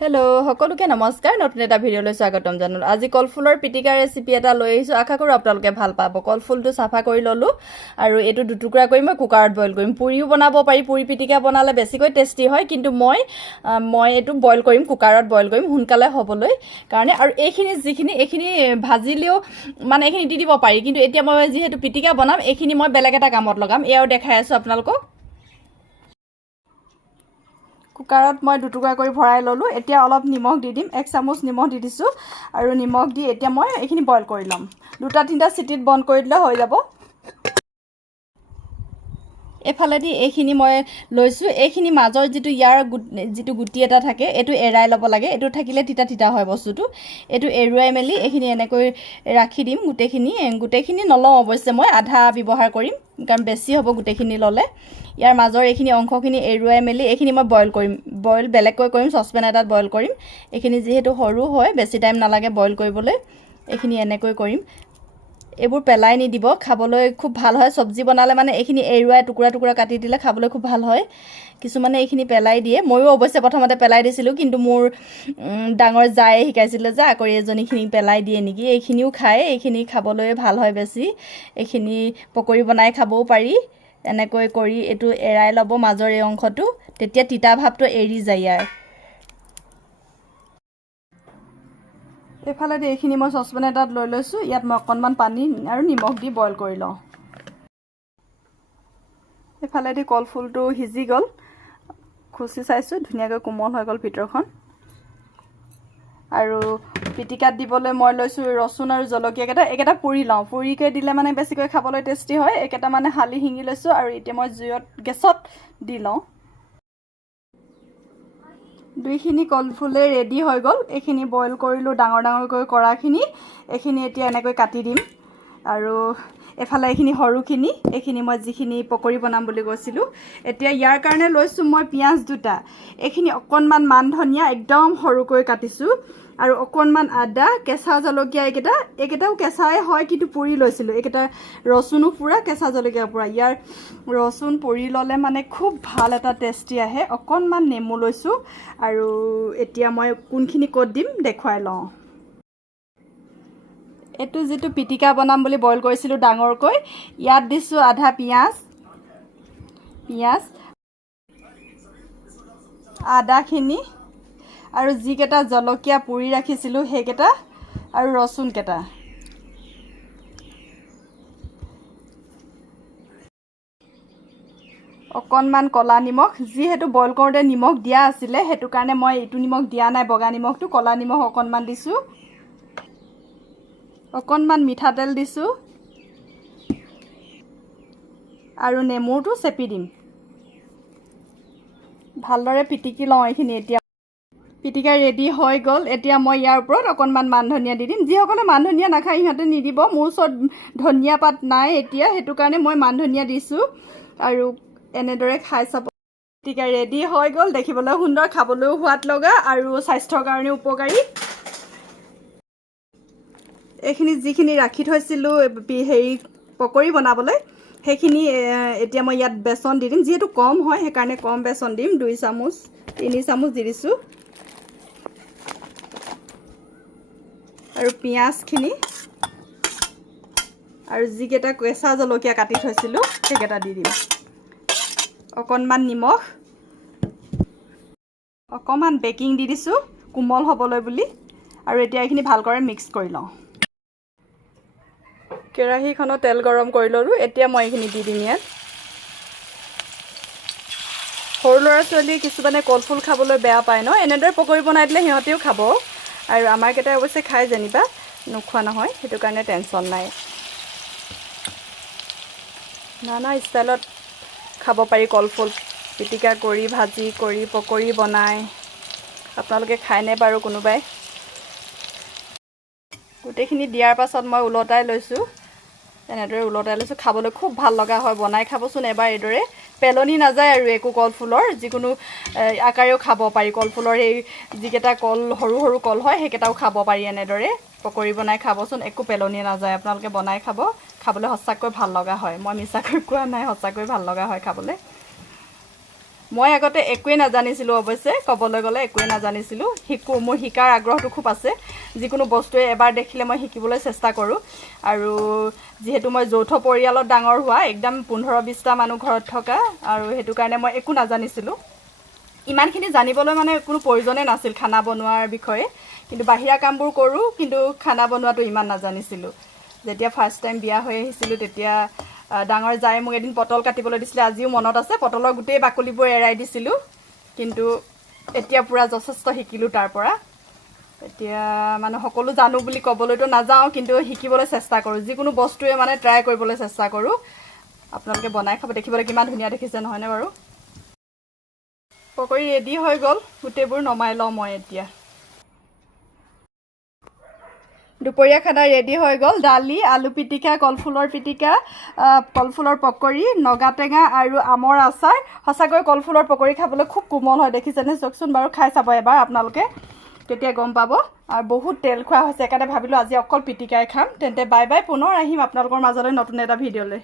Hello' সকলোকে নমস্কাৰ নতুন এটা ভিডিঅ'লৈ স্বাগতম জনালোঁ আজি কলফুলৰ পিটিকা ৰেচিপি এটা লৈ আহিছোঁ আশা কৰোঁ আপোনালোকে ভাল পাব কলফুলটো চাফা কৰি ল'লোঁ আৰু এইটো দুটুকুৰা কৰি মই কুকাৰত বইল কৰিম পুৰিও বনাব পাৰি পুৰি পিটিকা বনালে বেছিকৈ টেষ্টি হয় কিন্তু মই এইটো বইল কৰিম কুকাৰত বইল কৰিম সোনকালে হ'বলৈ কাৰণে আৰু এইখিনি ভাজিলেও মানে এইখিনি দি দিব পাৰি কিন্তু এতিয়া মই যিহেতু পিটিকা বনাম এইখিনি মই বেলেগ এটা কামত লগাম এয়াও দেখাই আছোঁ আপোনালোকক কুকাৰত মই দুটুকুৰা কৰি ভৰাই ল'লোঁ এতিয়া অলপ নিমখ দি দিম 1 চামুচ নিমখ দি দিছোঁ আৰু নিমখ দি এতিয়া মই এইখিনি বইল কৰি ল'ম 2-3টা চিটিত বন্ধ কৰি দিলে হৈ যাব এফালেদি এইখিনি মই লৈছোঁ এইখিনি মাজৰ যিটো গুটি এটা থাকে এইটো এৰাই ল'ব লাগে এইটো থাকিলে তিতা হয় বস্তুটো এইটো এৰুৱাই মেলি এইখিনি এনেকৈ ৰাখি দিম গোটেইখিনি নলওঁ অৱশ্যে মই আধা ব্যৱহাৰ কৰিম কাৰণ বেছি হ'ব গোটেইখিনি ল'লে ইয়াৰ মাজৰ এইখিনি অংশখিনি এৰুৱাই মেলি এইখিনি মই বইল বেলেগকৈ কৰিম চচপেন এটাত বইল কৰিম এইখিনি যিহেতু সৰু হয় বেছি টাইম নালাগে বইল কৰিবলৈ এইখিনি এনেকৈ কৰিম এইবোৰ পেলাই নিদিব খাবলৈ খুব ভাল হয় সবজি বনালে মানে এইখিনি এৰুৱাই টুকুৰা কাটি দিলে খাবলৈ খুব ভাল হয় কিছুমানে এইখিনি পেলাই দিয়ে ময়ো অৱশ্যে প্ৰথমতে পেলাই দিছিলোঁ কিন্তু মোৰ ডাঙৰ জায়ে শিকাইছিলে যে আকৌ এজনীখিনি পেলাই দিয়ে নেকি এইখিনিও খায় এইখিনি খাবলৈ ভাল হয় বেছি এইখিনি পকৰি বনাই খাবও পাৰি এনেকৈ কৰি এইটো এৰাই ল'ব মাজৰ এই অংশটো তেতিয়া তিতা ভাৱটো এৰি যায় ইয়াৰ এইফালেদি এইখিনি মই চচপেন এটাত লৈ লৈছোঁ ইয়াত মই অকণমান পানী আৰু নিমখ দি বইল কৰি লওঁ এইফালেদি কলফুলটো সিজি গ'ল খুচি চাইছোঁ ধুনীয়াকৈ কোমল হৈ গ'ল ভিতৰখন আৰু পিটিকাত দিবলৈ মই লৈছোঁ ৰচুন আৰু জলকীয়া এইকেইটা পুৰি লওঁ পুৰিকৈ দিলে মানে বেছিকৈ খাবলৈ টেষ্টি হয় এইকেইটা মানে হালি শিঙি লৈছোঁ আৰু এতিয়া মই গেছত দি লওঁ দুইখিনি কলফুলে ৰেডি হৈ গ'ল এইখিনি বইল কৰিলোঁ ডাঙৰকৈ কৰাখিনি এইখিনি এতিয়া এনেকৈ কাটি দিম আৰু এফালে এইখিনি সৰুখিনি এইখিনি মই যিখিনি পকৰি বনাম বুলি কৈছিলোঁ এতিয়া ইয়াৰ কাৰণে লৈছোঁ মই পিঁয়াজ 2টা এইখিনি অকণমান মান ধনিয়া একদম সৰুকৈ কাটিছোঁ আৰু অকণমান আদা কেঁচা জলকীয়া এইকেইটাও কেঁচাই হয় কিন্তু পুৰি লৈছিলোঁ এইকেইটা ৰচুনো পুৰা কেঁচা জলকীয়া পুৰা ইয়াৰ ৰচুন পুৰি ল'লে মানে খুব ভাল এটা টেষ্টি আহে অকণমান নেমু লৈছোঁ আৰু এতিয়া মই কোনখিনি ক'ত দিম দেখুৱাই লওঁ এইটো যিটো পিটিকা বনাম বুলি বইল কৰিছিলোঁ ডাঙৰকৈ ইয়াত দিছোঁ আধা পিঁয়াজ আদাখিনি আৰু যিকেইটা জলকীয়া পুৰি ৰাখিছিলোঁ সেইকেইটা আৰু ৰচুনকেইটা অকণমান ক'লা নিমখ যিহেতু বইল কৰোঁতে নিমখ দিয়া আছিলে সেইটো কাৰণে মই এইটো নিমখ দিয়া নাই বগা নিমখটো ক'লা নিমখ অকণমান দিছোঁ অকণমান মিঠাতেল দিছোঁ আৰু নেমুটো চেপি দিম ভালদৰে পিটিকি লওঁ এইখিনি এতিয়া পিটিকা ৰেডি হৈ গ'ল এতিয়া মই ইয়াৰ ওপৰত অকণমান মান ধনিয়া দি দিম যিসকলে মান ধনিয়া নাখায় সিহঁতে নিদিব মোৰ ওচৰত ধনিয়া পাত নাই এতিয়া সেইটো কাৰণে মই মান ধনিয়া দিছোঁ আৰু এনেদৰে খাই চাব পিটিকা ৰেডি হৈ গ'ল দেখিবলৈ সুন্দৰ খাবলৈও সোৱাদ লগা আৰু স্বাস্থ্যৰ কাৰণে উপকাৰী এইখিনি যিখিনি ৰাখি থৈছিলোঁ পকৰি বনাবলৈ সেইখিনি এতিয়া মই ইয়াত বেচন দি দিম যিহেতু কম হয় সেইকাৰণে কম বেচন দিম 2 চামুচ 3 চামুচ দি দিছোঁ আৰু পিঁয়াজখিনি আৰু যিকেইটা কেঁচা জলকীয়া কাটি থৈছিলোঁ সেইকেইটা দি দিম অকণমান নিমখ অকণমান বেকিং দি দিছোঁ কোমল হ'বলৈ বুলি আৰু এতিয়া এইখিনি ভালকৈ মিক্স কৰি লওঁ কেৰাহীখনত তেল গৰম কৰি ল'লোঁ এতিয়া মই এইখিনি দি দিম ইয়াত সৰু ল'ৰা ছোৱালী কিছুমানে কলফুল খাবলৈ বেয়া পায় ন এনেদৰে পকৰি বনাই দিলে সিহঁতেও খাব আৰু আমাৰ কেইটাই অৱশ্যে খাই যেনিবা নোখোৱা নহয় সেইটো কাৰণে টেনশ্যন নাই নানা ষ্টাইলত খাব পাৰি কলফুল পিটিকা কৰি ভাজি কৰি পকৰি বনাই আপোনালোকে খায়নে বাৰু কোনোবাই গোটেইখিনি দিয়াৰ পাছত মই উলটাই লৈছোঁ খাবলৈ খুব ভাল লগা হয় বনাই খাবচোন এবাৰ এইদৰে পেলনি নাযায় আৰু একো কলফুলৰ যিকোনো আকাৰেও খাব পাৰি কলফুলৰ এই যিকেইটা কল সৰু কল হয় সেইকেইটাও খাব পাৰি এনেদৰে পকৰি বনাই খাবচোন একো পেলনি নাযায় আপোনালোকে বনাই খাবলৈ সঁচাকৈ ভাল লগা হয় মই মিছাকৈ কোৱা নাই সঁচাকৈ ভাল লগা হয় খাবলৈ মই আগতে একোৱেই নাজানিছিলোঁ, অৱশ্যে ক'বলৈ গ'লে একোৱেই নাজানিছিলোঁ। মোৰ শিকাৰ আগ্ৰহটো খুব আছে। যিকোনো বস্তুৱে এবাৰ দেখিলে মই শিকিবলৈ চেষ্টা কৰোঁ। আৰু যিহেতু মই যৌথ পৰিয়ালত ডাঙৰ হোৱা, একদম 15-20টা মানুহ ঘৰত থকা, আৰু সেইটো কাৰণে মই একো নাজানিছিলোঁ। ইমানখিনি জানিবলৈ মানে কোনো প্ৰয়োজনেই নাছিল খানা বনোৱাৰ বিষয়ে, কিন্তু বাহিৰা কামবোৰ কৰোঁ, কিন্তু খানা বনোৱাটো ইমান নাজানিছিলোঁ। যেতিয়া ফাৰ্ষ্ট টাইম বিয়া হৈ আহিছিলোঁ, তেতিয়া ডাঙৰ জায়ে মোক এদিন পটল কাটিবলৈ দিছিলে। আজিও মনত আছে, পটলৰ গোটেই বাকলিবোৰ এৰাই দিছিলোঁ, কিন্তু এতিয়া পূৰা যথেষ্ট শিকিলোঁ তাৰ পৰা। এতিয়া মানে সকলো জানো বুলি ক'বলৈতো নাযাওঁ, কিন্তু শিকিবলৈ চেষ্টা কৰোঁ। যিকোনো বস্তুৱে মানে ট্ৰাই কৰিবলৈ চেষ্টা কৰোঁ। আপোনালোকে বনাই খাব, দেখিবলৈ কিমান ধুনীয়া দেখিছে নহয়নে বাৰু? পকৰি ৰেডি হৈ গ'ল, গোটেইবোৰ নমাই লওঁ মই এতিয়া। দুপৰীয়া খানা ৰেডি হৈ গ'ল। দালি, আলু পিটিকা, কলফুলৰ পিটিকা, কলফুলৰ পকৰি, নগা টেঙা আৰু আমৰ আচাৰ। সঁচাকৈ কলফুলৰ পকৰি খাবলৈ খুব কোমল হয়, দেখিছেনে? চাওকচোন বাৰু, খাই চাব এবাৰ আপোনালোকে, তেতিয়া গম পাব। আৰু বহুত তেল খোৱা হৈছে, সেইকাৰণে ভাবিলোঁ আজি অকল পিটিকাই খাম। তেন্তে বাই বাই, পুনৰ আহিম আপোনালোকৰ মাজলৈ নতুন এটা ভিডিঅ'লৈ।